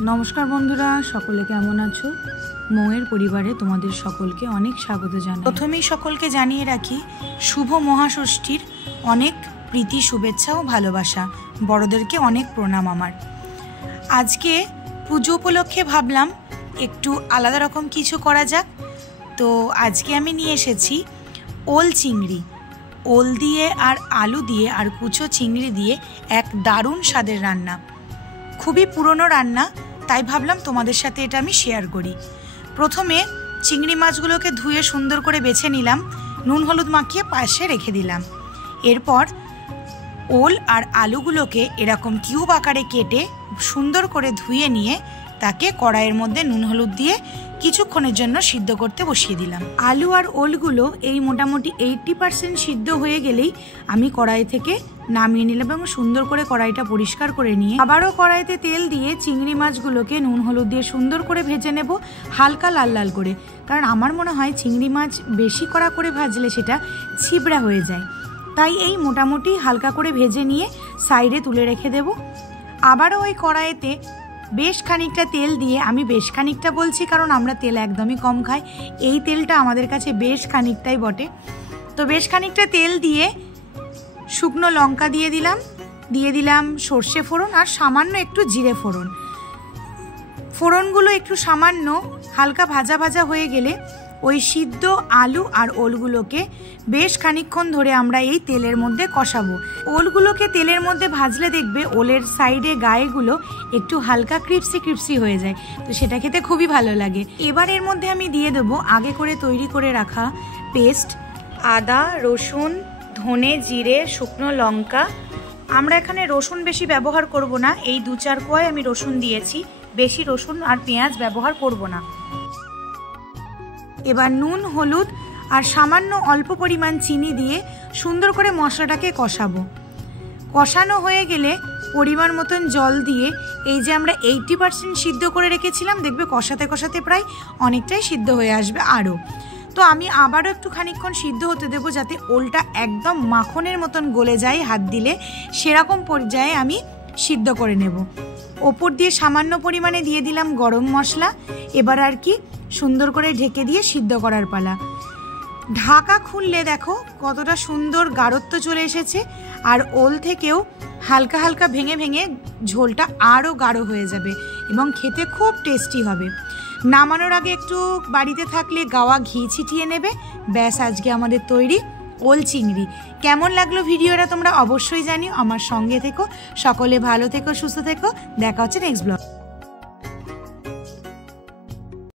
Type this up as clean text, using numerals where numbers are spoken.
नमस्कार बंधुरा सकले केमन आछो। मौয়ের परिवारे तुम्हादेर सकलके अनेक स्वागत जानाई। प्रथमेई सकलके जानिये राखी शुभ महाषष्ठीर अनेक प्रीति शुभेच्छा और भालोबासा। बड़ोदेरके अनेक प्रणाम। आमार आजके पुजो उपलक्षे भाबलाम एकटू आलादा रकम किछु करा जाक। तो आजके आमी निये एसेछि ओल चिंगड़ी। ओल दिए और आलू दिए और कुचो चिंगड़ी दिए एक दारुण स्वादेर रान्ना। खूबই पुरानो रान्ना, ताई भाबलाम तोमादेर साथे एटा आमी शेयर करी। प्रथमे चिंगड़ी माछगुलोके धुए सुंदर करे बेছে निलाम, নুন হলুদ माखिए पाशे रेखे दिलाम। एरपर ओल और आलूगुलोके एरकम किউব आकारे केटे सुंदर करे धुए निये ताके कड़ाइয়ের মধ্যে নুন হলুদ দিয়ে কিছুক্ষণের জন্য সিদ্ধ করতে বসিয়ে দিলাম। আলু আর ওলগুলো এই মোটামুটি 80% সিদ্ধ হয়ে গেলেই আমি কড়াই থেকে নামিয়ে নিলাম এবং সুন্দর করে কড়াইটা পরিষ্কার করে নিয়ে আবারও কড়াইতে তেল দিয়ে চিংড়ি মাছগুলোকে নুন হলুদ দিয়ে সুন্দর করে ভেজে নেব, হালকা লাল লাল করে। কারণ আমার মনে হয় চিংড়ি মাছ বেশি কড়া করে ভাজলে সেটা ছিবড়া হয়ে যায়, তাই এই মোটামুটি হালকা করে ভেজে নিয়ে সাইডে তুলে রেখে দেব। আবারও ওই কড়াইতে বেশ খানিকটা তেল দিয়ে, আমি বেশ খানিকটা বলছি কারণ আমরা তেল একদমই কম খাই, এই তেলটা আমাদের কাছে বেশ খানিকটাই বটে। তো বেশ খানিকটা তেল দিয়ে শুকনো লঙ্কা দিয়ে দিলাম সর্ষে ফোড়ন আর সামান্য একটু জিরে ফোড়ন। ফোড়নগুলো একটু সামান্য হালকা ভাজা ভাজা হয়ে গেলে ওই সিদ্ধ আলু আর ওলগুলোকে বেশ খানিকক্ষণ ধরে আমরা এই তেলের মধ্যে কষাবো। ওলগুলোকে তেলের মধ্যে ভাজলে দেখবে ওলের সাইডে গায়েগুলো একটু হালকা ক্রিপসি ক্রিপসি হয়ে যায়, তো সেটা খেতে খুবই ভালো লাগে। এবার এর মধ্যে আমি দিয়ে দেবো আগে করে তৈরি করে রাখা পেস্ট, আদা রসুন ধনে জিরে শুকনো লঙ্কা। আমরা এখানে রসুন বেশি ব্যবহার করব না, এই 2-4 কোয়া আমি রসুন দিয়েছি, বেশি রসুন আর পেঁয়াজ ব্যবহার করব না। এবার নুন হলুদ আর সামান্য অল্প পরিমাণ চিনি দিয়ে সুন্দর করে মশলাটাকে কষাবো। কষানো হয়ে গেলে পরিমাণ মতন জল দিয়ে এই যে আমরা 80% সিদ্ধ করে রেখেছিলাম, দেখবে কষাতে কষাতে প্রায় অনেকটাই সিদ্ধ হয়ে আসবে আরও। তো আমি আবারও একটু খানিকক্ষণ সিদ্ধ হতে দেবো যাতে ওলটা একদম মাখনের মতন গলে যায় হাত দিলে, সেরকম পর্যায়ে আমি সিদ্ধ করে নেব। ওপর দিয়ে সামান্য পরিমাণে দিয়ে দিলাম গরম মশলা। এবার আর কি সুন্দর করে ঢেকে দিয়ে সিদ্ধ করার পালা। ঢাকা খুললে দেখো কতটা সুন্দর গাঢ়ত্ব চলে এসেছে, আর ওল থেকেও হালকা হালকা ভেঙে ভেঙে ঝোলটা আরও গাঢ় হয়ে যাবে এবং খেতে খুব টেস্টি হবে। নামানোর আগে একটু বাড়িতে থাকলে গাওয়া ঘি ছিটিয়ে নেবে। ব্যাস, আজকে আমাদের তৈরি ওল চিংড়ি। কেমন লাগলো ভিডিওটা তোমরা অবশ্যই জানিও। আমার সঙ্গে থেকো, সকলে ভালো থেকো, সুস্থ থেকো। দেখা হচ্ছে নেক্সট ব্লগ।